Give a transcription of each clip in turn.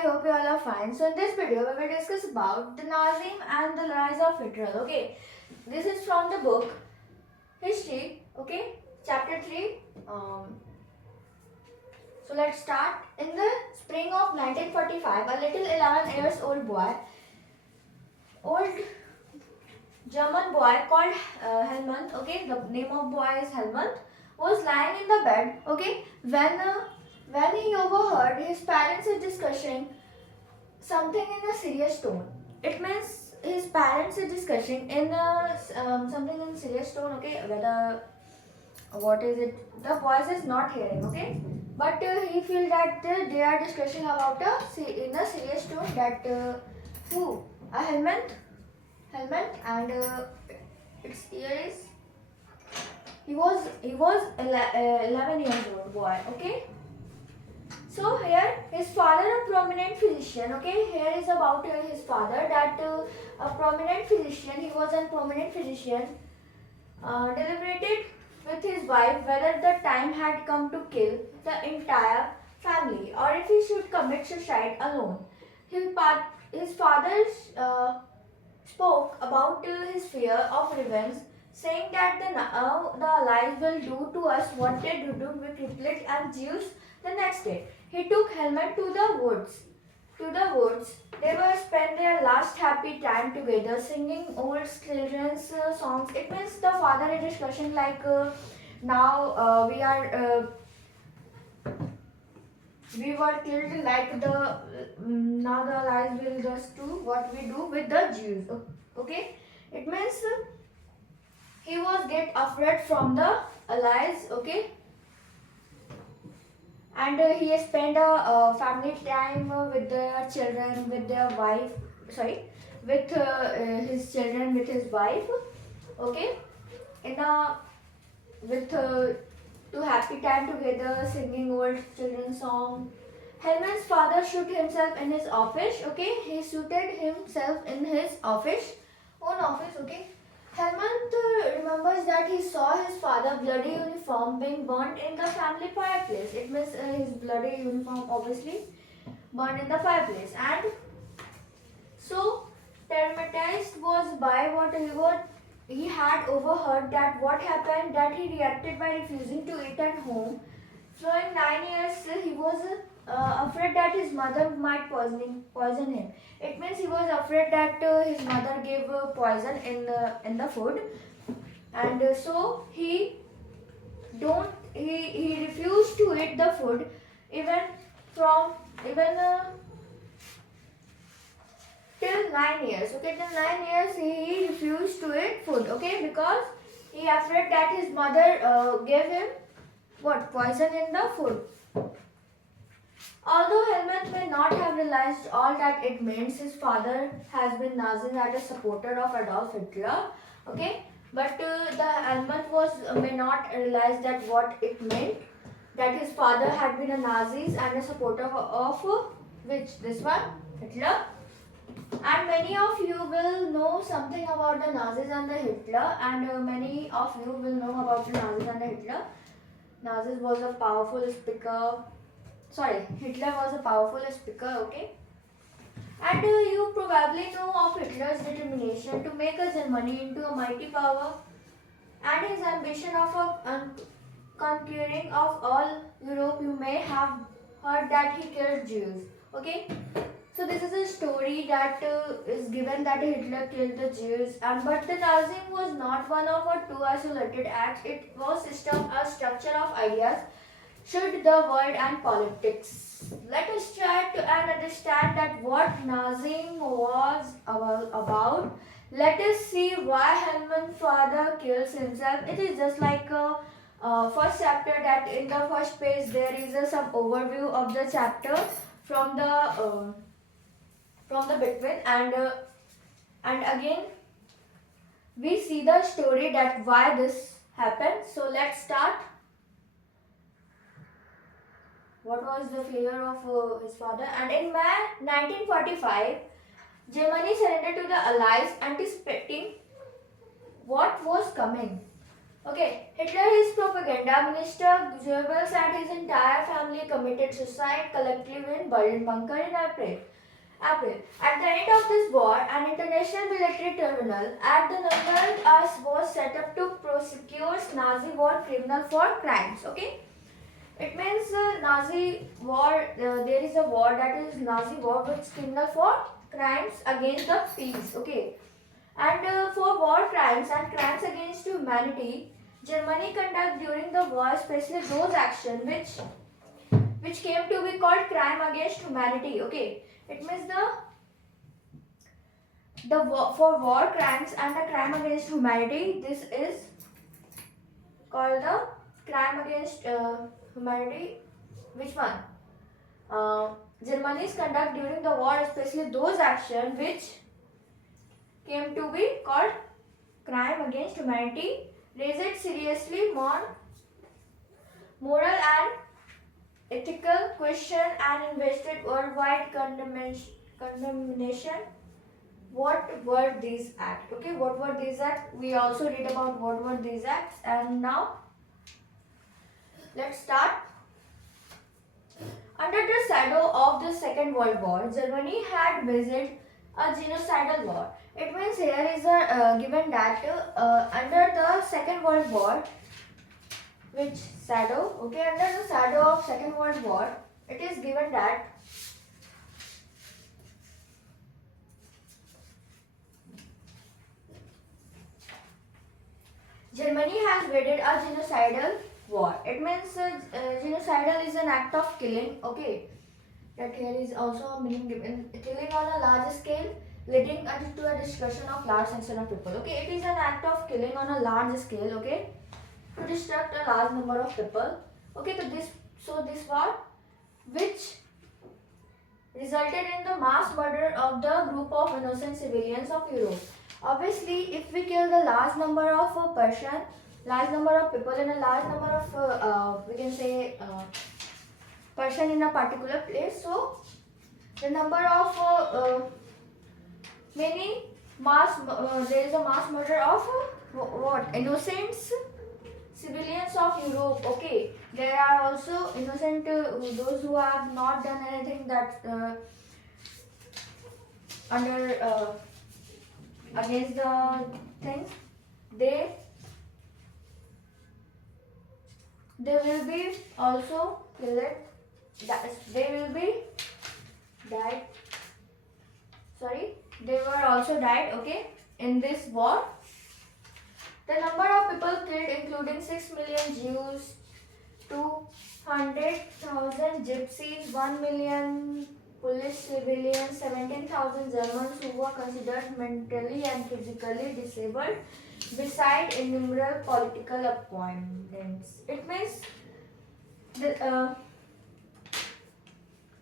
I hope you all are fine. So in this video we will discuss about the Nazim and the rise of Hitler. Okay, this is from the book History. Okay, chapter 3. So let's start. In the spring of 1945, a little 11 years old old German boy called Helmut. Okay, the name of boy is Helmut. Was lying in the bed. Okay, when he overheard his parents discussing something in a serious tone. It means his parents are discussing in something in serious tone. Okay, whether what is it? The voice is not hearing. Okay, but he feels that they are discussing about in a serious tone that who a helmet and its ear is. He was 11 years old boy. Okay. So here his father a prominent physician. Okay, here is about his father that a prominent physician. He was a prominent physician. Deliberated with his wife whether the time had come to kill the entire family or if he should commit suicide alone. His father spoke about his fear of revenge, saying that the Allies will do to us what they do with Hitler and Jews the next day. He took Helmut to the woods. They will spend their last happy time together, singing old children's songs. It means the father is discussing like now we were killed like now the Allies will just do what we do with the Jews. Okay, it means he was get afraid from the Allies. Okay. And he spent a family time with their children, with their wife. With his children, with his wife. Okay, in a with two happy time together, singing old children's song. Helmut's father shoot himself in his office. Okay, he shooted himself in his own office. Okay. Helmut remembers that he saw his father's bloody uniform being burnt in the family fireplace. It means his bloody uniform obviously burned in the fireplace. And so traumatized was by what he had overheard that what happened that he reacted by refusing to eat at home. So in 9 years he was afraid that his mother might poison him. It means he was afraid that his mother gave poison in the food, and so he refused to eat the food even till 9 years. Okay, till 9 years he refused to eat food. Okay, because he afraid that his mother gave him poison in the food. Although Helmut may not have realized all that it means, his father has been Nazi and a supporter of Adolf Hitler. Okay, but the Helmut may not realize that what it meant, that his father had been a Nazi and a supporter of this one, Hitler. And many of you will know something about the Nazis and the Hitler, and many of you will know about the Nazis and the Hitler. Nazis was a powerful speaker. Hitler was a powerful speaker, okay? And you probably know of Hitler's determination to make Germany into a mighty power and his ambition of conquering of all Europe. You may have heard that he killed Jews, okay? So this is a story that is given that Hitler killed the Jews, but the Nazism was not one of or two isolated acts. It was a structure of ideas should the world and politics. Let us try to understand that what Nazism was about. Let us see why Helmut's father kills himself. It is just like first chapter that in the first page there is some overview of the chapter from the between, and again we see the story that why this happened. So let's start. What was the failure of his father? And in May 1945, Germany surrendered to the Allies, anticipating what was coming. Okay, Hitler, his propaganda minister, Goebbels and his entire family committed suicide collectively in Berlin bunker in April. At the end of this war, an international military tribunal at the number was set up to prosecute Nazi war criminals for crimes. Okay, it means Nazi war. There is a war, that is Nazi war, which is criminal for crimes against the peace. Okay, and for war crimes and crimes against humanity, Germany conduct during the war, especially those actions which came to be called crime against humanity. Okay, it means for war crimes and the crime against humanity, this is called the crime against humanity. Which one? Germany's conduct during the war, especially those actions which came to be called crime against humanity, raised seriously moral and ethical question and invested worldwide condemnation. What were these acts? Okay, what were these acts? We also read about what were these acts, and now let's start. Under the shadow of the Second World War, Germany had waged a genocidal war. It means here is a given that under the Second World War, which shadow? Okay, under the shadow of Second World War, it is given that Germany has waged a genocidal war. It means genocidal is an act of killing. Okay, that here is also a meaning given. Killing on a large scale, leading to a destruction of large section of people. Okay, it is an act of killing on a large scale. Okay, to destruct a large number of people. Okay, so this war, which resulted in the mass murder of the group of innocent civilians of Europe. Obviously, if we kill the large number of large number of people in a large number of we can say person in a particular place, so the number of many there is a mass murder of what innocents civilians of Europe. Okay, there are also innocent those who have not done anything that under against the things, they will be also killed. They will be died. Sorry, they were also died. Okay, in this war. The number of people killed, including 6 million Jews, 200,000 gypsies, 1 million Polish civilians, 17,000 Germans who were considered mentally and physically disabled, beside innumerable political opponents. It means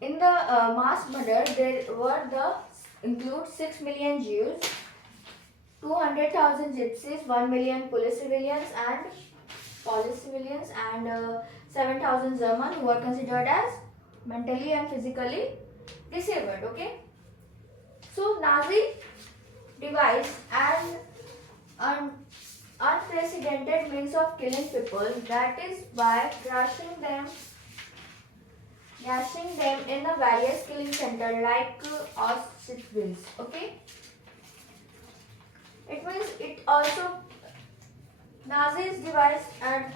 in the mass murder there were include 6 million Jews, 200,000 gypsies, 1 million Polish civilians and 7,000 Germans who were considered as mentally and physically disabled. Okay, so Nazi devised an unprecedented means of killing people, that is by gashing them in a various killing center like Auschwitz. Okay, it means it also Nazis devised and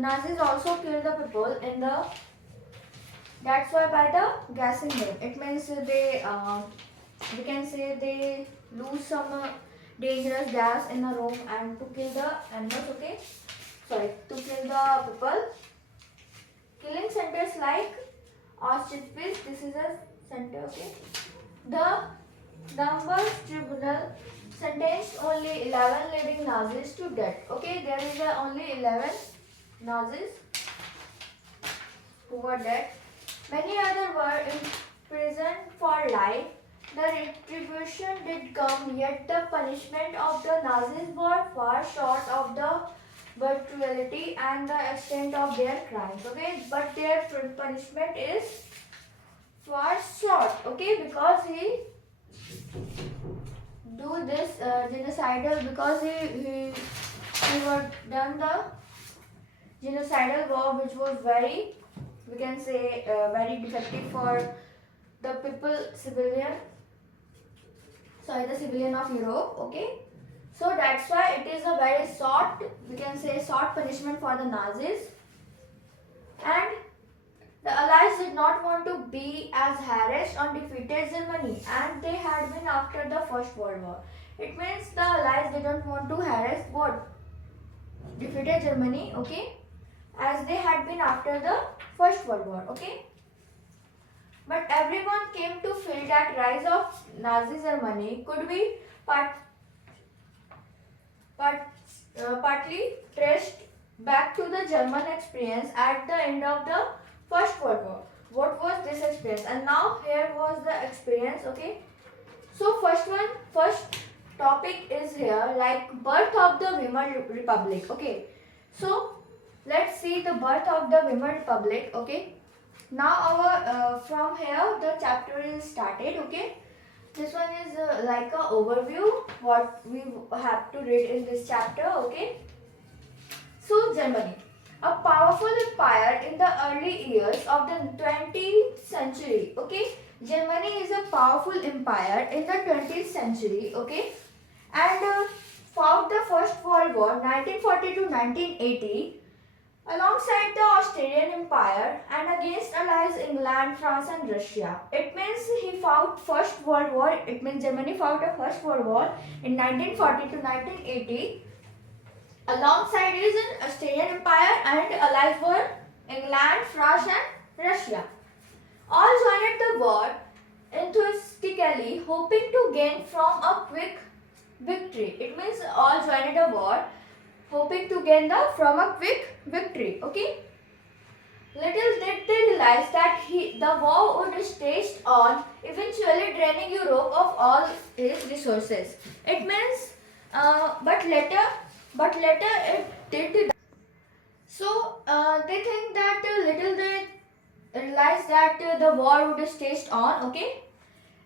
Nazis also killed the people in the. That's why by the gassing them. It means we can say they lose some dangerous gas in a room and to kill the animals. Okay, sorry, to kill the people. Killing centers like Auschwitz. This is a center. Okay, the Numbers Tribunal sentenced only 11 leading Nazis to death. Okay, there is only 11 Nazis who were dead. Many others were imprisoned for life. The retribution did come, yet the punishment of the Nazis were far short of the brutality and the extent of their crimes. Okay, but their punishment is far short. Okay, because he do this genocidal, because he he were done the genocidal war, which was very, we can say, very defective for the people, the civilian of Europe. Okay, so that's why it is a very short, we can say, short punishment for the Nazis. And the Allies did not want to be as harassed on defeated Germany, and they had been after the First World War. It means the Allies didn't want to harass what? Defeated Germany, okay? As they had been after the First World War, okay? But everyone came to feel that rise of Nazi Germany could be partly traced back to the German experience at the end of the First World War. What was this experience? And now here was the experience, okay? So first topic is here, like birth of the Weimar Republic, okay? So let's see the birth of the Weimar Republic, okay? Now our from here the chapter is started, okay? This one is like a overview what we have to read in this chapter, okay? So Germany, a powerful empire in the early years of the 20th century, okay? Germany is a powerful empire in the 20th century, okay? And fought the First World War 1940 to 1980 alongside the Austrian Empire and against allies England, France and Russia. It means he fought First World War, it means Germany fought a First World War in 1940 to 1980 alongside his Austrian Empire, and allies were England, France and Russia. All joined the war enthusiastically, hoping to gain from a quick victory. It means all joined the war hoping to gain from a quick victory. Okay. Little did they realize that the war would staged on, eventually draining Europe of all its resources. It means, but later it did. So they think that little they realize that the war would staged on. Okay.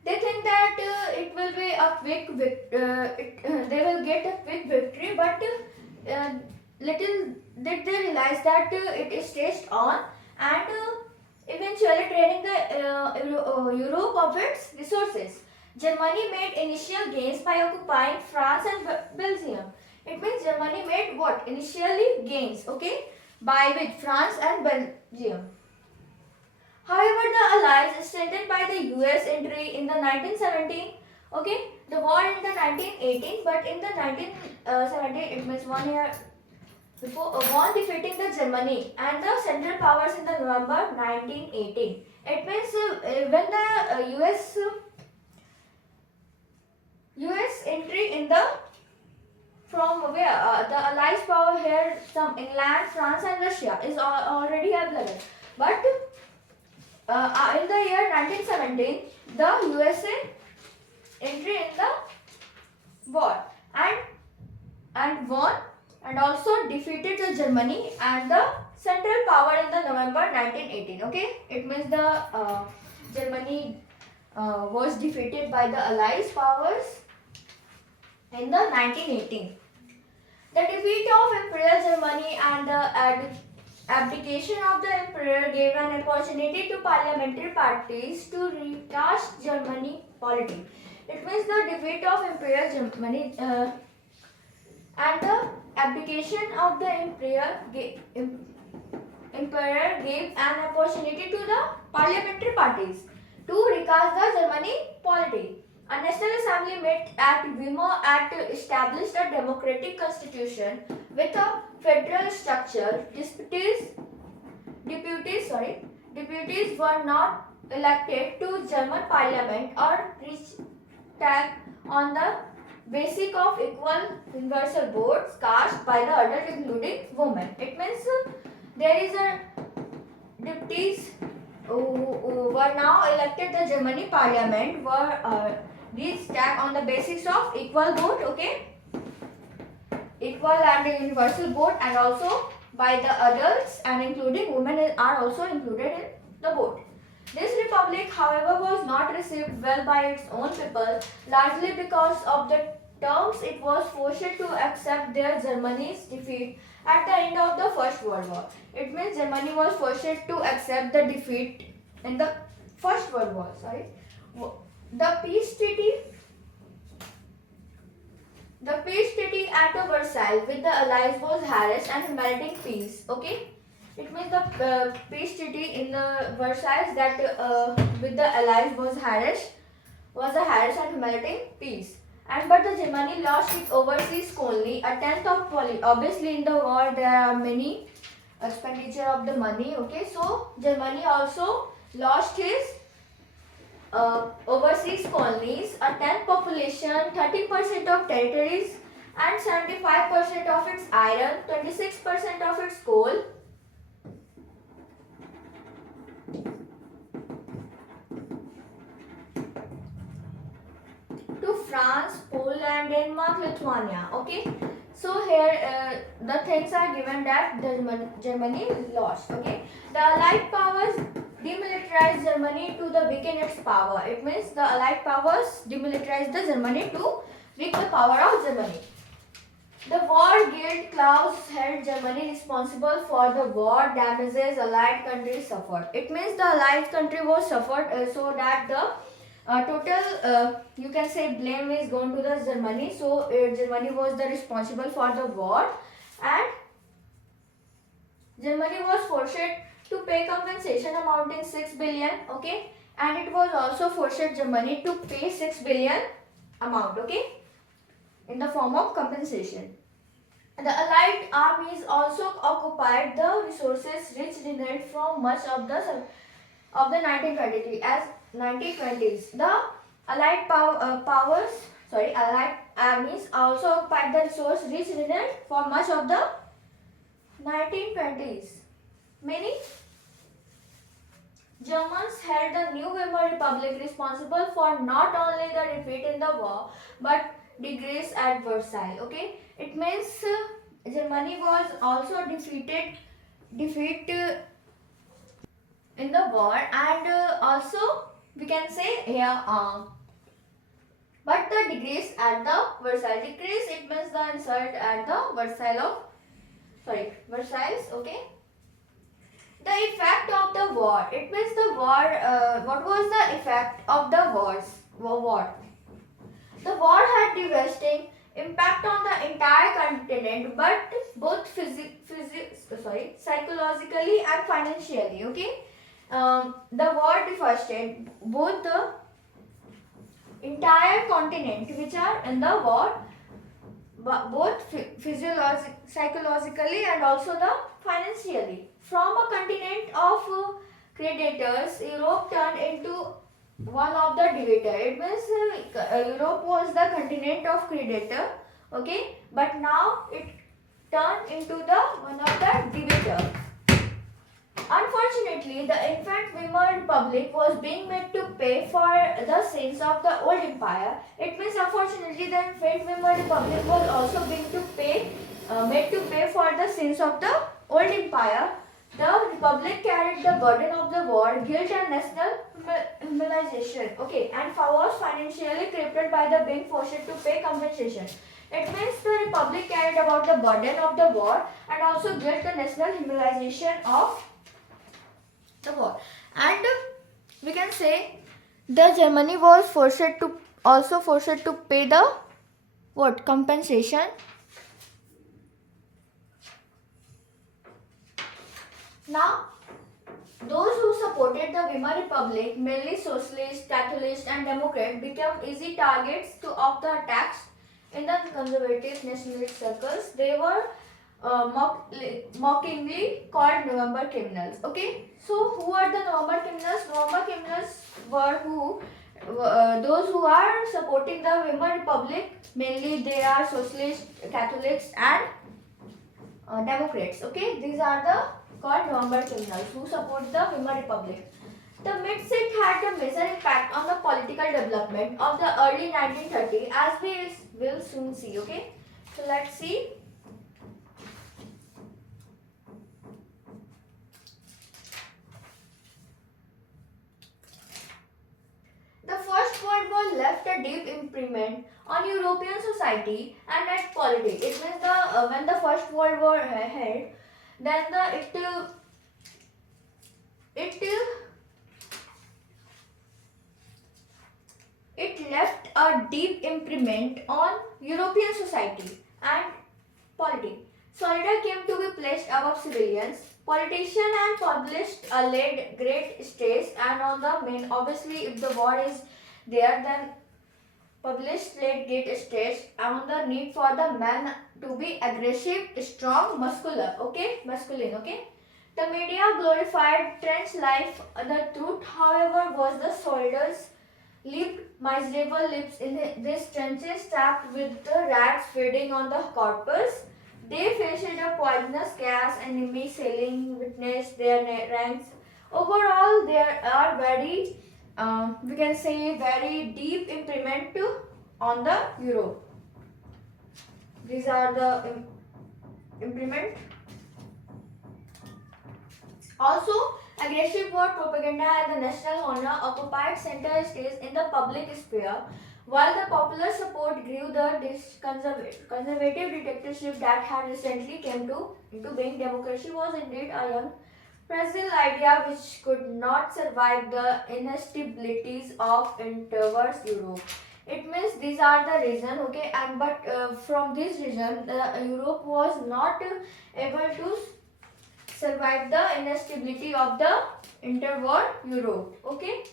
They think that it will be a quick they will get a quick victory, but little did they realize that it is staged on and eventually draining the Europe of its resources. Germany made initial gains by occupying France and Belgium. It means Germany made what? Initially gains, okay, by with France and Belgium. However, the Allies, strengthened by the US entry in the 1917, okay, the war in the 1918, but in the 1917, it means 1 year before, won defeating the Germany and the Central Powers in the November 1918. It means when the US entry in the from where the Allies power here, some England, France and Russia is already available, but in the year 1917, the USA entry in the war and won and also defeated the Germany and the Central Power in the November 1918. Okay, it means the Germany was defeated by the Allies powers in the 1918. The defeat of Imperial Germany and the abdication of the emperor gave an opportunity to parliamentary parties to recast Germany polity. It means the defeat of Imperial Germany and the abdication of the emperor gave an opportunity to the parliamentary parties to recast the Germany polity. A National Assembly met at Weimar and established a democratic constitution with a federal structure. Deputies were not elected to German parliament or Reichstag on the basis of equal universal votes cast by the adult including women. It means there is a deputies who were now elected the Germany parliament were Reichstag on the basis of equal vote, okay, equal and universal vote, and also by the adults and including women are also included in the vote. This republic, however, was not received well by its own people, largely because of the terms, it was forced to accept their Germany's defeat at the end of the First World War. It means Germany was forced to accept the defeat in the First World War. The peace treaty. The peace treaty at Versailles with the Allies was harassed and humiliating peace. Okay, it means the peace treaty in the Versailles that with the Allies was a harassed and humiliating peace. And but the Germany lost its overseas colony, a tenth of obviously in the war there are many expenditure of the money. Okay, so Germany also lost his overseas colonies, a 10th population, 30% of territories, and 75% of its iron, 26% of its coal. To France, Poland, Denmark, Lithuania. Okay, so here the things are given that Germany lost. Okay, the Allied powers demilitarized Germany to the weaken its power. It means the Allied powers demilitarized the Germany to weaken the power of Germany. The war guilt Klaus held Germany responsible for the war damages Allied countries suffered. It means the Allied country was suffered so that the total you can say blame is going to the Germany. So Germany was the responsible for the war, and Germany was forced to pay compensation amounting 6 billion. Okay, and it was also forced Germany to pay 6 billion amount. Okay, in the form of compensation. The Allied armies also occupied the resources rich derived from much of the 1923 as 1920s. The Allied Allied armies also occupied the resource rich derived for much of the 1920s. Many Germans held the new Weimar Republic responsible for not only the defeat in the war but disgrace at Versailles. Okay, it means Germany was also defeat in the war, and also we can say here but the disgrace at the Versailles. Disgrace, it means the insult at the Versailles. Okay. The effect of the war. It means the war. What was the effect of the war? The war had devastating impact on the entire continent, but both psychologically and financially. Okay, the war devastated both the entire continent which are in the war, both psychologically and also the financially. From a continent of creditors, Europe turned into one of the debater. It means Europe was the continent of creditor. Okay, but now it turned into the one of the debater. Unfortunately, the infant Weimar Republic was being made to pay for the sins of the old empire. It means unfortunately the infant Weimar Republic was also being made to pay for the sins of the old empire. The republic carried the burden of the war, guilt and national humiliation. Okay, and was financially crippled by the being forced to pay compensation. It means the republic carried about the burden of the war and also guilt the national humiliation of the war. And we can say the Germany was forced to pay the compensation. Now, those who supported the Weimar Republic, mainly socialists, Catholics and Democrats, became easy targets of the attacks in the conservative nationalist circles. They were mockingly called November criminals. Okay, so who are the November criminals? November criminals were those who are supporting the Weimar Republic. Mainly they are socialists, Catholics and Democrats. Okay, these are the called November criminals who support the Weimar Republic. The Mid-Sit had a major impact on the political development of the early 1930s, as we will soon see. Okay, so let's see. The First World War left a deep imprint on European society and at politics. It means when the First World War held, then it left a deep imprint on European society and politics. Soldiers came to be placed above civilians. Politicians and publicists laid great stress and on the main. Obviously, if the war is there, then publicists laid great stress on the need for the man to be aggressive, strong, muscular. Okay, masculine. Okay. The media glorified Trent's life. The truth, however, was the soldiers lived miserable lives in these trenches trapped with the rats feeding on the corpus. They faced a poisonous gas, enemy sailing, witnessed their ranks. Overall, there are we can say, very deep imprint on the Europe. These are the imprint. Also, aggressive war propaganda and the national honor occupied center stage in the public sphere, while the popular support grew. The conservative dictatorship that had recently came into being. Democracy was indeed a young, fragile idea which could not survive the instabilities of interverse Europe. It means these are the reason, okay, and but from this reason, Europe was not able to survive the instability of the interwar Europe. Okay.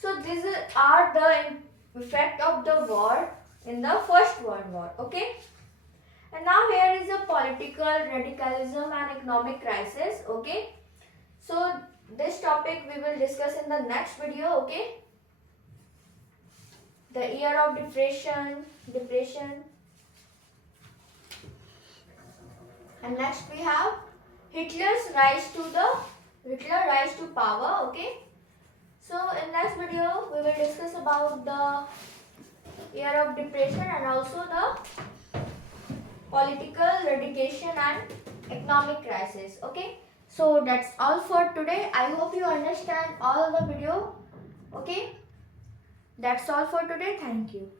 So these are the effect of the war in the First World War. Okay. And now here is a political radicalism and economic crisis. Okay. So this topic we will discuss in the next video. Okay. The year of depression. And next we have Hitler's rise to power. Okay. So in next video we will discuss about the year of depression and also the political radication and economic crisis. Okay. So that's all for today. I hope you understand all the video. Okay. That's all for today. Thank you.